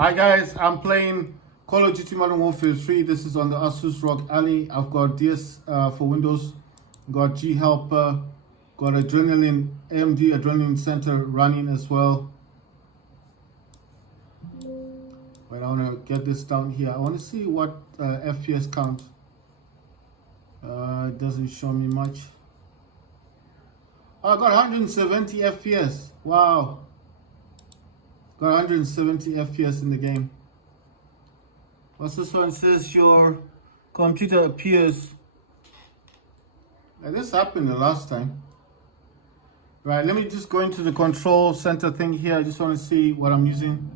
Hi guys, I'm playing Call of Duty Modern Warfare 3. This is on the Asus ROG Ally. I've got this for Windows, got G Helper, got Adrenaline, AMD Adrenaline Center running as well. Wait, I want to get this down here. I want to see what FPS count. It doesn't show me much. Oh, I got 170 FPS. Wow. Got 170 FPS in the game. What's this one? It says your computer appears. Now, this happened the last time. Right, let me just go into the control center thing here. I just want to see what I'm using.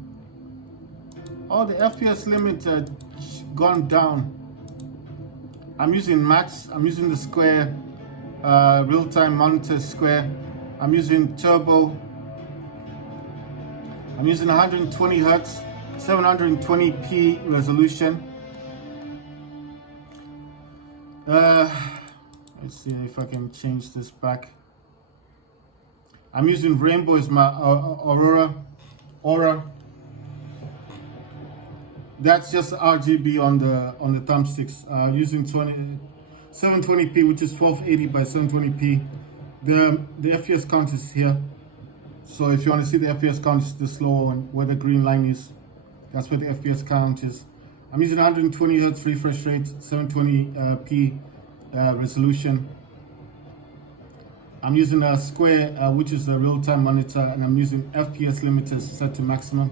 Oh, the FPS limit gone down. I'm using max. I'm using the square, real-time monitor square. I'm using turbo. I'm using 120 Hertz, 720p resolution. Let's see if I can change this back. I'm using rainbow as my aura. That's just RGB on the thumbsticks. Using 720p, which is 1280 by 720p. The FPS count is here. So if you want to see the FPS count, it's this low one where the green line is. That's where the FPS count is. I'm using 120 Hz refresh rate, 720p resolution. I'm using a square, which is a real-time monitor, and I'm using FPS limiters set to maximum.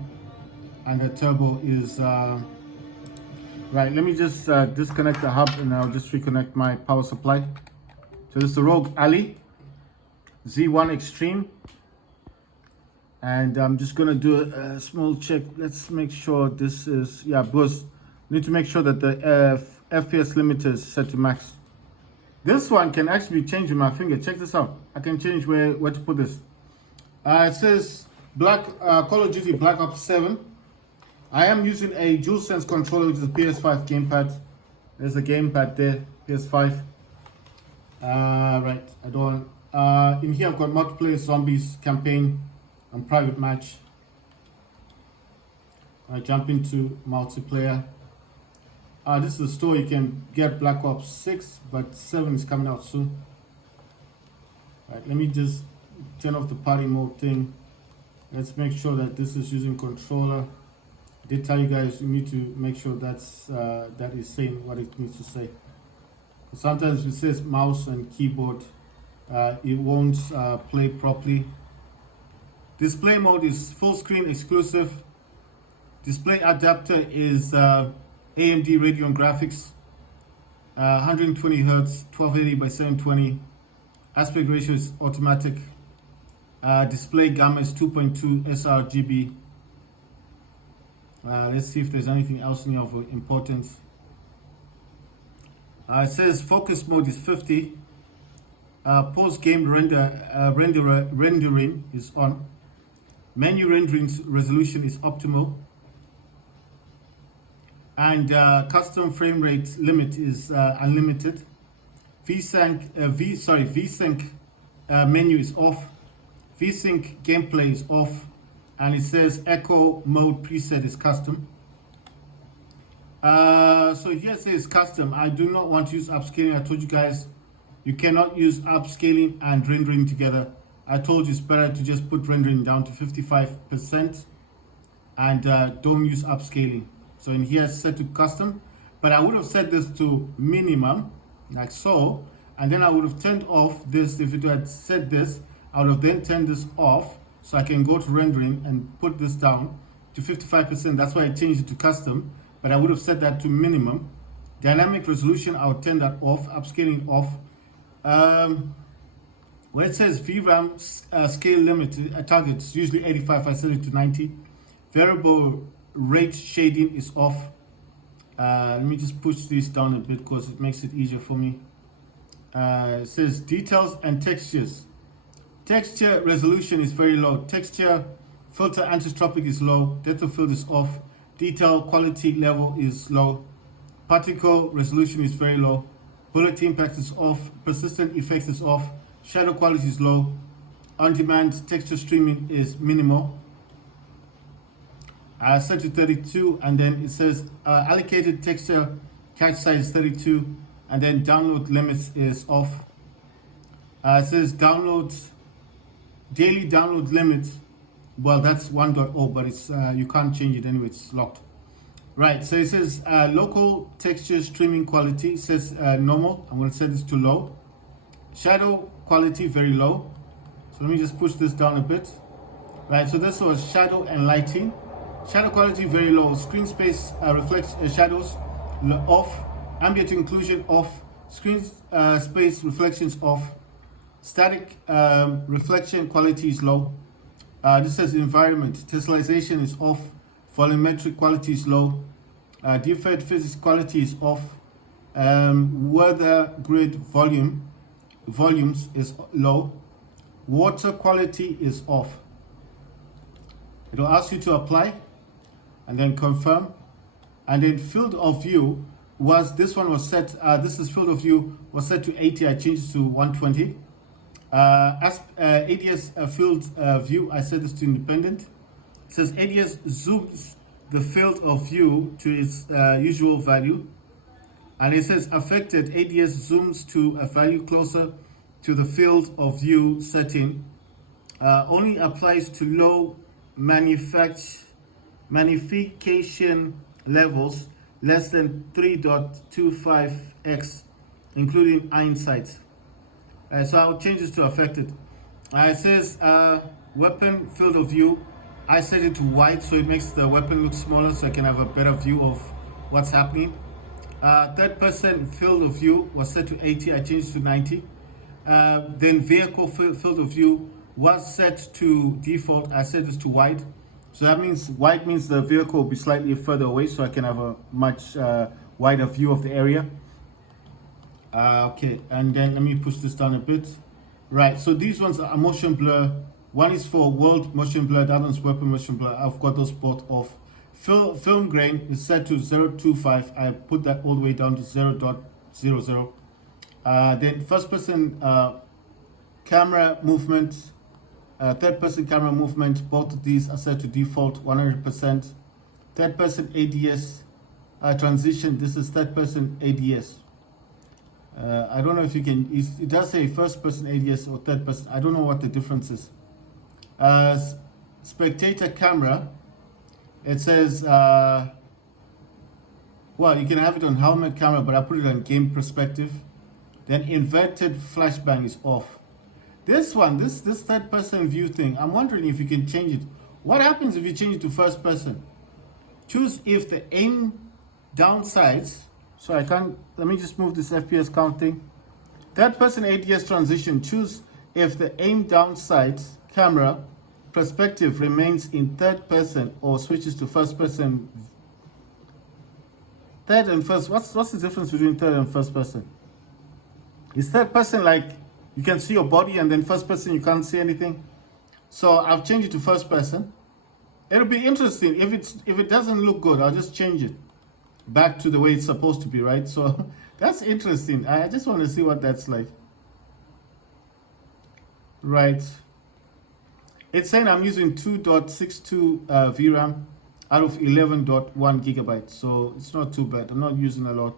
And the turbo is right. Let me just disconnect the hub, and I'll just reconnect my power supply. So this is the ROG Ally Z1 Extreme. And I'm just gonna do a small check. Let's make sure this is, because we need to make sure that the FPS limiter is set to max. This one can actually change with my finger. Check this out. I can change where to put this. It says Call of Duty Black Ops 7. I am using a DualSense controller, which is a PS5 gamepad. There's a gamepad there, PS5. Right, I don't. In here I've got multiplayer zombies campaign and private match. I jump into multiplayer. This is the store. You can get Black Ops 6, but 7 is coming out soon. Right, let me just turn off the party mode thing. Let's make sure that this is using controller. I did tell you guys you need to make sure that's that is saying what it needs to say. Sometimes it says mouse and keyboard, it won't play properly. Display mode is full screen exclusive. Display adapter is AMD Radeon graphics, 120 Hz, 1280 by 720. Aspect ratio is automatic. Display gamma is 2.2 sRGB. Let's see if there's anything else in here of importance. It says focus mode is 50. Post game rendering is on. Menu rendering resolution is optimal. And custom frame rate limit is unlimited. VSync menu is off. VSync gameplay is off. And it says echo mode preset is custom. So here it says custom. I do not want to use upscaling. I told you guys you cannot use upscaling and rendering together. I told you it's better to just put rendering down to 55% and don't use upscaling. So in here it's set to custom, but I would have set this to minimum, like so, and then I would have turned off this. If it had set this, I would have then turned this off, so I can go to rendering and put this down to 55%. That's why I changed it to custom, but I would have set that to minimum. Dynamic resolution, I would turn that off. Upscaling off. When it says VRAM scale limit targets, usually 85, I set it to 90. Variable rate shading is off. Let me just push this down a bit because it makes it easier for me. It says details and textures. Texture resolution is very low. Texture filter anisotropic is low. Depth of field is off. Detail quality level is low. Particle resolution is very low. Bullet impact is off. Persistent effects is off. Shadow quality is low. On-demand texture streaming is minimal. set to 32, and then it says allocated texture cache size 32, and then download limits is off. It says daily download limit. Well, that's 1.0, but it's you can't change it anyway, it's locked. Right, so it says local texture streaming quality, it says normal. I'm going to set this to low. Shadow quality very low. So let me just push this down a bit. Right, so this was shadow and lighting. Shadow quality very low. Screen space reflects shadows off. Ambient inclusion off. Screen space reflections off. Static reflection quality is low. This says environment. Tessellation is off. Volumetric quality is low. Default physics quality is off. Weather grid volumes is low. Water quality is off. It will ask you to apply and then confirm. And then field of view this is field of view was set to 80. I changed it to 120. ADS field view, I set this to independent. It says ADS zooms the field of view to its usual value. And it says affected ADS zooms to a value closer to the field of view setting. Only applies to low magnification levels less than 3.25x, including hindsight. So I'll change this to affected. It says weapon field of view. I set it to wide so it makes the weapon look smaller so I can have a better view of what's happening. Third person field of view was set to 80. I changed it to 90. Then vehicle field of view was set to default. I set this to wide. So that means wide means the vehicle will be slightly further away so I can have a much wider view of the area. Okay, and then let me push this down a bit. Right, so these ones are motion blur. One is for world motion blur, the other one's weapon motion blur. I've got those both off. Film grain is set to 0.25. I put that all the way down to 0.00. Then first person camera movement, third person camera movement, both of these are set to default 100%. Third person ADS transition, this is third person ADS. I don't know if you can, it does say first person ADS or third person. I don't know what the difference is. Spectator camera, it says, well, you can have it on helmet camera, but I put it on game perspective. Then inverted flashbang is off. This one, this third person view thing, I'm wondering if you can change it. What happens if you change it to first person? Choose if the aim downsides. So I can't, let me just move this FPS count thing. Third person ADS transition, choose if the aim downsides camera perspective remains in third person or switches to first person. Third and first, what's the difference between third and first person? Is third person like you can see your body and then first person you can't see anything? So I've changed it to first person. It'll be interesting if it doesn't look good, I'll just change it back to the way it's supposed to be, right? So that's interesting. I just want to see what that's like. Right. It's saying I'm using 2.62 VRAM out of 11.1 gigabytes. So it's not too bad. I'm not using a lot.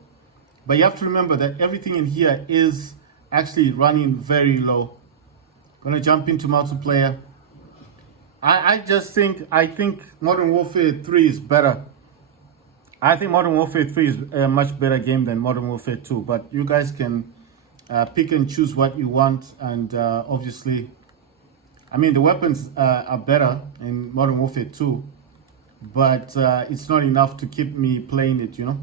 But you have to remember that everything in here is actually running very low. Gonna jump into multiplayer. I think Modern Warfare 3 is better. I think Modern Warfare 3 is a much better game than Modern Warfare 2, but you guys can pick and choose what you want, and obviously, I mean, the weapons are better in Modern Warfare 2, but it's not enough to keep me playing it, you know?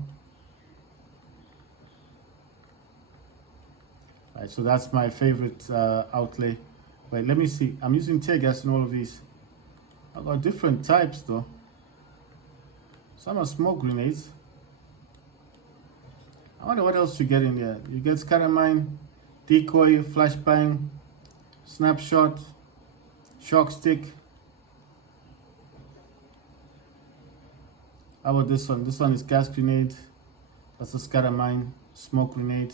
Right, so that's my favorite outlay. Wait, let me see. I'm using tear gas in all of these. I've got different types though. Some are smoke grenades. I wonder what else you get in there. You get scatter mine, decoy, flashbang, snapshot, shock stick. How about this one? This one is gas grenade. That's a scatter mine, smoke grenade,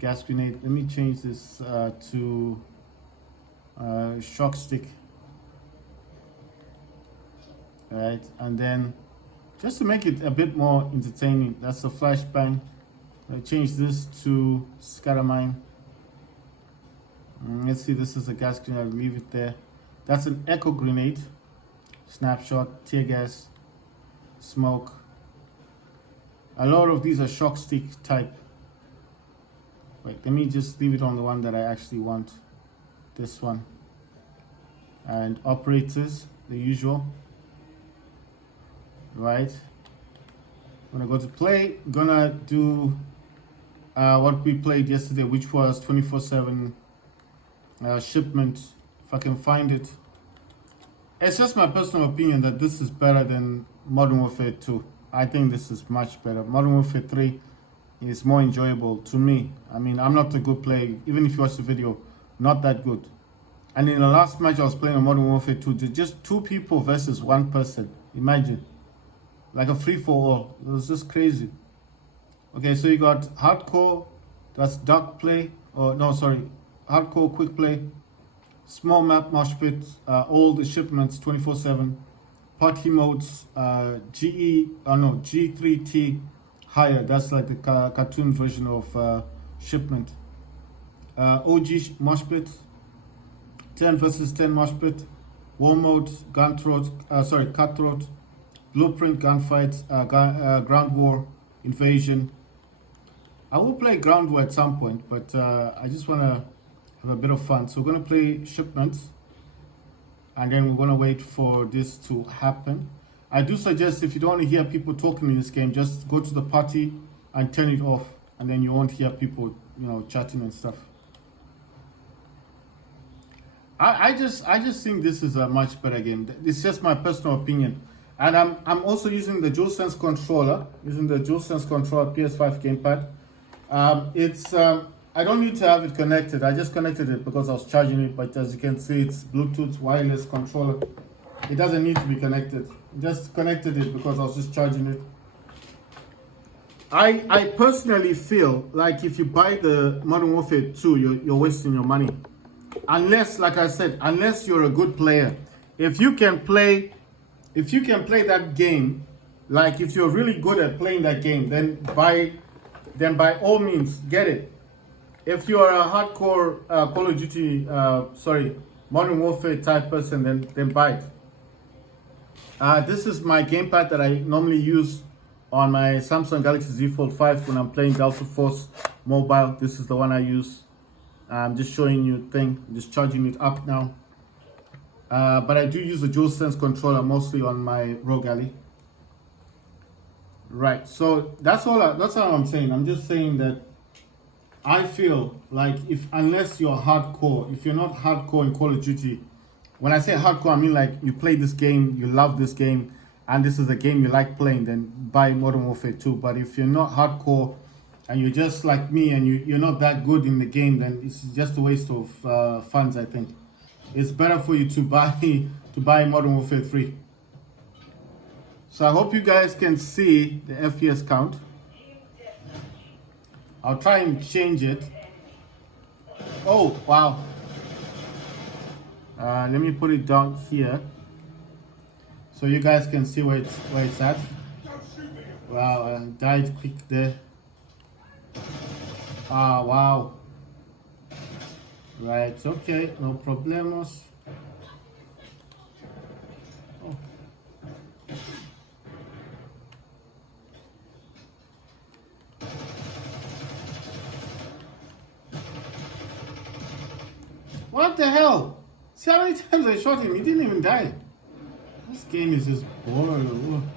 gas grenade. Let me change this to shock stick. right? And then just to make it a bit more entertaining, that's a flashbang. I change this to scattermine. Let's see, this is a gas grenade. I'll leave it there. That's an echo grenade. Snapshot, tear gas, smoke. A lot of these are shock stick type. Wait, let me just leave it on the one that I actually want. This one. And operators, the usual. Right. Gonna go to play. Gonna do what we played yesterday, which was 24/7 shipment. If I can find it. It's just my personal opinion that this is better than Modern Warfare 2. I think this is much better. Modern Warfare 3 is more enjoyable to me. I mean, I'm not a good player. Even if you watch the video, not that good. And in the last match I was playing on Modern Warfare 2, just 2 people versus 1 person. Imagine. Like a free-for-all. It was just crazy. Okay, so you got hardcore, that's dark play. Oh, no, sorry. Hardcore, quick play. Small map, mosh pit. All the shipments, 24/7. Party modes, G3T higher. That's like the cartoon version of shipment. OG mosh pit. 10 versus 10 mosh pit. War mode, cutthroat. Blueprint, gunfight, ground war, invasion. I will play ground war at some point, but I just want to have a bit of fun. So we're going to play shipments, and then we're going to wait for this to happen. I do suggest if you don't want to hear people talking in this game, just go to the party and turn it off, and then you won't hear people, chatting and stuff. I just think this is a much better game. It's just my personal opinion. And I'm also using the DualSense controller, PS5 gamepad. I don't need to have it connected. I just connected it because I was charging it, but as you can see, it's Bluetooth wireless controller. It doesn't need to be connected. Just connected it because I was just charging it. I personally feel like if you buy the Modern Warfare 2, you're wasting your money. Unless, like I said, unless you're a good player. If you can play that game, like if you're really good at playing that game, then by all means get it. If you are a hardcore Call of Duty, Modern Warfare type person, then buy it. This is my gamepad that I normally use on my Samsung Galaxy Z Fold 5 when I'm playing Delta Force Mobile. This is the one I use. I'm just showing you the thing, just charging it up now. But I do use the DualSense controller mostly on my ROG Ally. Right, so that's all I'm saying. I'm just saying that I feel like unless you're hardcore, if you're not hardcore in Call of Duty, when I say hardcore, I mean like you play this game, you love this game, and this is a game you like playing, then buy Modern Warfare 2. But if you're not hardcore and you're just like me and you're not that good in the game, then it's just a waste of funds, I think. It's better for you to buy Modern Warfare 3. So I hope you guys can see the FPS count. I'll try and change it. Oh, wow. Let me put it down here so you guys can see where it's at. Wow, I died quick there. Ah, wow. Right, okay, no problemos. Oh. What the hell? See how many times I shot him? He didn't even die. This game is just boring.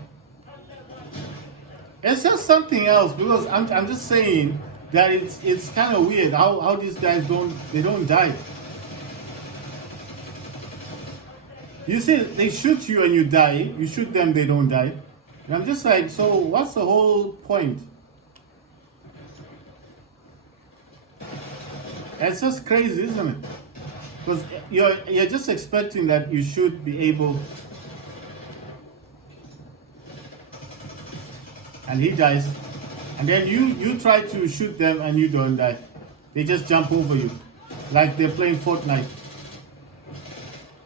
It's just something else, because I'm just saying that it's kind of weird how these guys don't die. You see, they shoot you and you die. You shoot them, they don't die. And I'm just like, so what's the whole point? It's just crazy, isn't it? Because you're just expecting that you should be able. And he dies. And then you try to shoot them and you don't die. They just jump over you. Like they're playing Fortnite.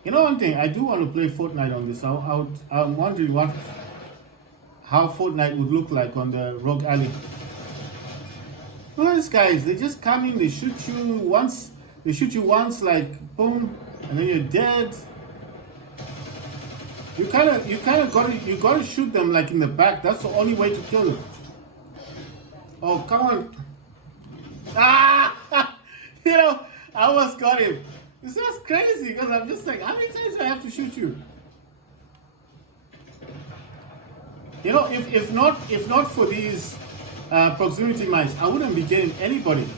You know one thing, I do want to play Fortnite on this. I'm wondering how Fortnite would look like on the ROG Alley. Look at these guys, they just come in, they shoot you once, like boom, and then you're dead. You gotta shoot them like in the back. That's the only way to kill them. Oh, come on. Ah! I almost got him. It's just crazy because I'm just like, how many times do I have to shoot you? If not for these proximity mines, I wouldn't be getting anybody.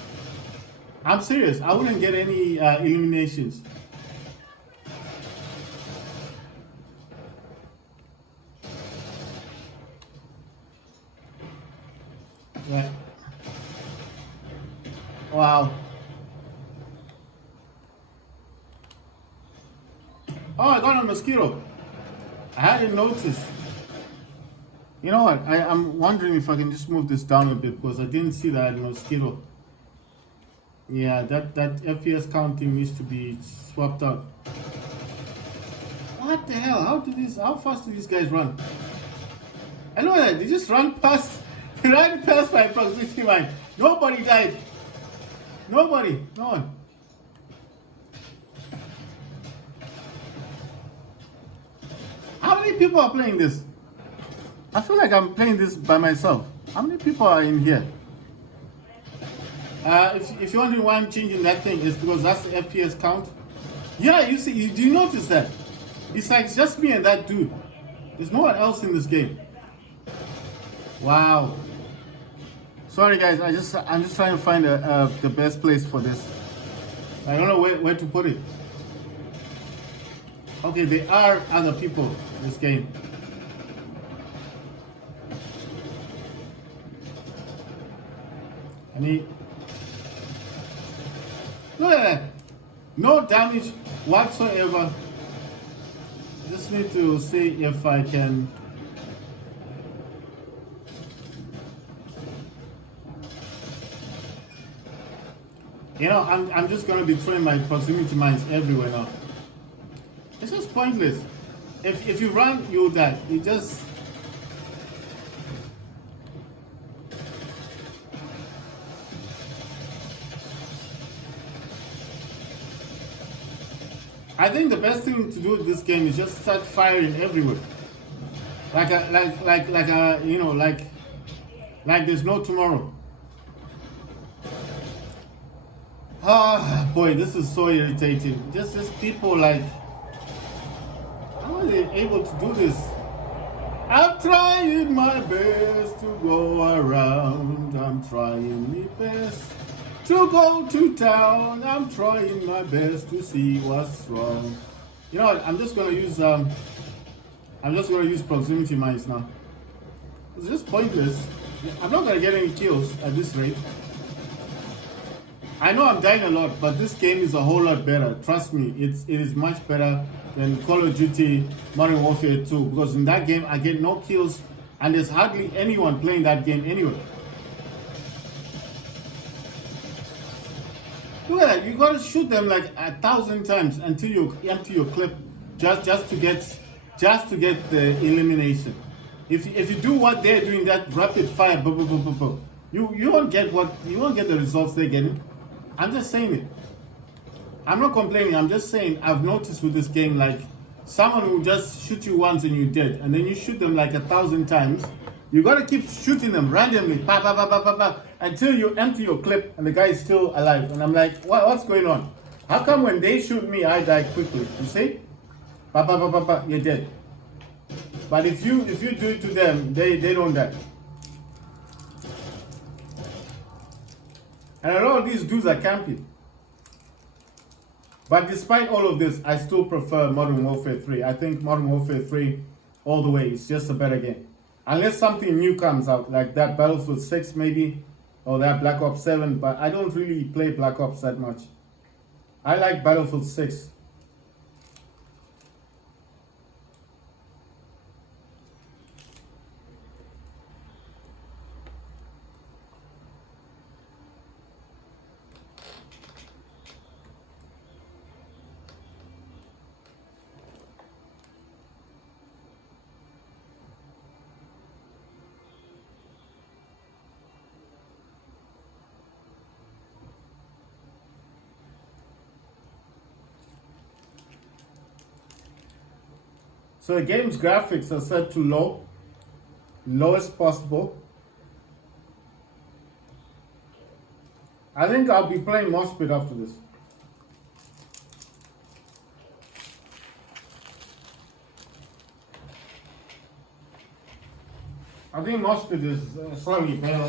I'm serious. I wouldn't get any eliminations. Right. Wow. Oh, I got a mosquito. I hadn't noticed. You know what? I'm wondering if I can just move this down a bit because I didn't see that I had a mosquito. Yeah, that FPS counting needs to be swapped out. What the hell? How fast do these guys run? I know that they just run past my proximity mine. Nobody died. Nobody. No one. How many people are playing this? I feel like I'm playing this by myself. How many people are in here? If you're wondering why I'm changing that thing, it's because that's the FPS count. Yeah, you see, do you notice that? It's like just me and that dude. There's no one else in this game. Wow. Sorry guys, I'm just trying to find the best place for this. I don't know where to put it. Okay, there are other people in this game. Look at that. No damage whatsoever. Just need to see if I can. I'm just gonna be throwing my proximity mines everywhere now. It's just pointless. If you run, you'll die. You just. I think the best thing to do with this game is just start firing everywhere. Like there's no tomorrow. Ah, boy, this is so irritating. Just people like, how are they able to do this? I'm trying my best to go around. I'm trying my best to go to town. I'm trying my best to see what's wrong. You know what? I'm just gonna use proximity mines now. It's just pointless. I'm not gonna get any kills at this rate. I know I'm dying a lot, but this game is a whole lot better. Trust me, it is much better than Call of Duty Modern Warfare 2, because in that game I get no kills and there's hardly anyone playing that game anyway. Look at that, you gotta shoot them like 1,000 times until you empty your clip just to get the elimination. If you do what they're doing, that rapid fire, you won't get the results they're getting. I'm just saying it. I'm not complaining. I'm just saying I've noticed with this game, like someone will just shoot you once and you're dead, and then you shoot them like 1,000 times. You gotta keep shooting them randomly, until you empty your clip and the guy is still alive. And I'm like, what's going on? How come when they shoot me, I die quickly? You see? You're dead. But if you do it to them, they don't die. And a lot of these dudes are camping. But despite all of this, I still prefer Modern Warfare 3. I think Modern Warfare 3 all the way is just a better game. Unless something new comes out, like that Battlefield 6 maybe, or that Black Ops 7, but I don't really play Black Ops that much. I like Battlefield 6. So the game's graphics are set to low, lowest possible. I think I'll be playing more speed after this. I think more speed is slightly better.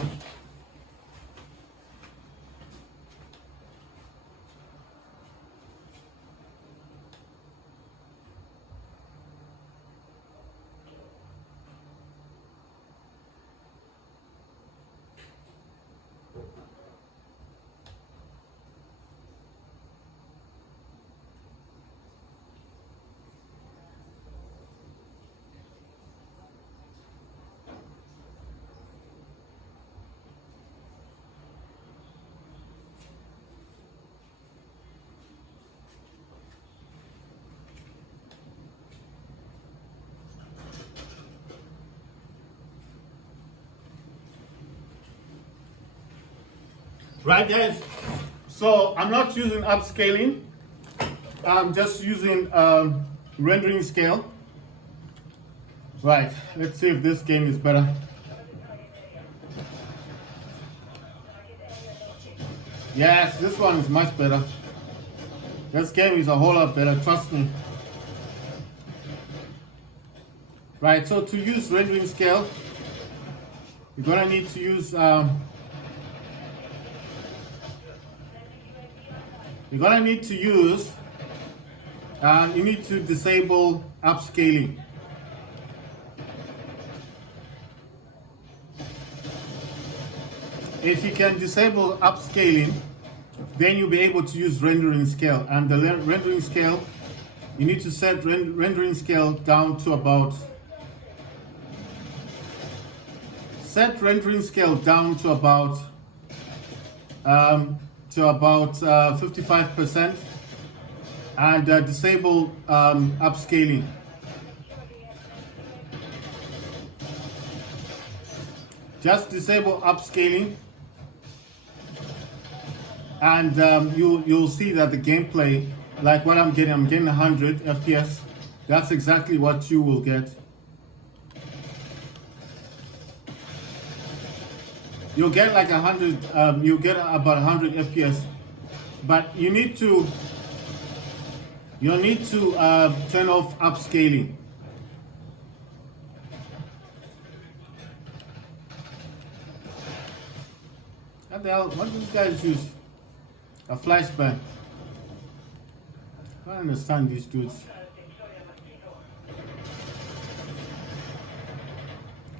Right guys, so I'm not using upscaling, I'm just using rendering scale. Right, let's see if this game is better. Yes, this one is much better. This game is a whole lot better, trust me. Right, so to use rendering scale, you're gonna need to use you need to disable upscaling. If you can disable upscaling, then you'll be able to use rendering scale. And the rendering scale, you need to set rendering scale down to about 55% and disable upscaling. Just disable upscaling and you'll see that the gameplay, like what I'm getting 100 FPS. That's exactly what you will get. You'll get like 100, you'll get about 100 FPS, but you need to turn off upscaling. What the hell? What do these guys use? A flashbang. I don't understand these dudes.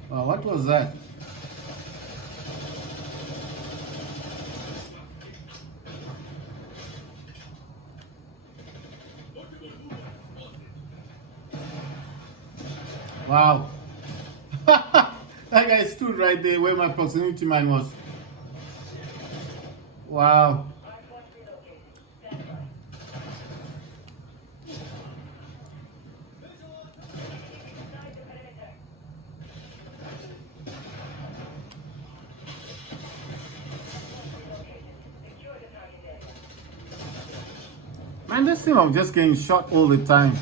Wow, what was that? Wow. That guy stood right there where my proximity mine was. Wow. Man, this thing I'm just getting shot all the time.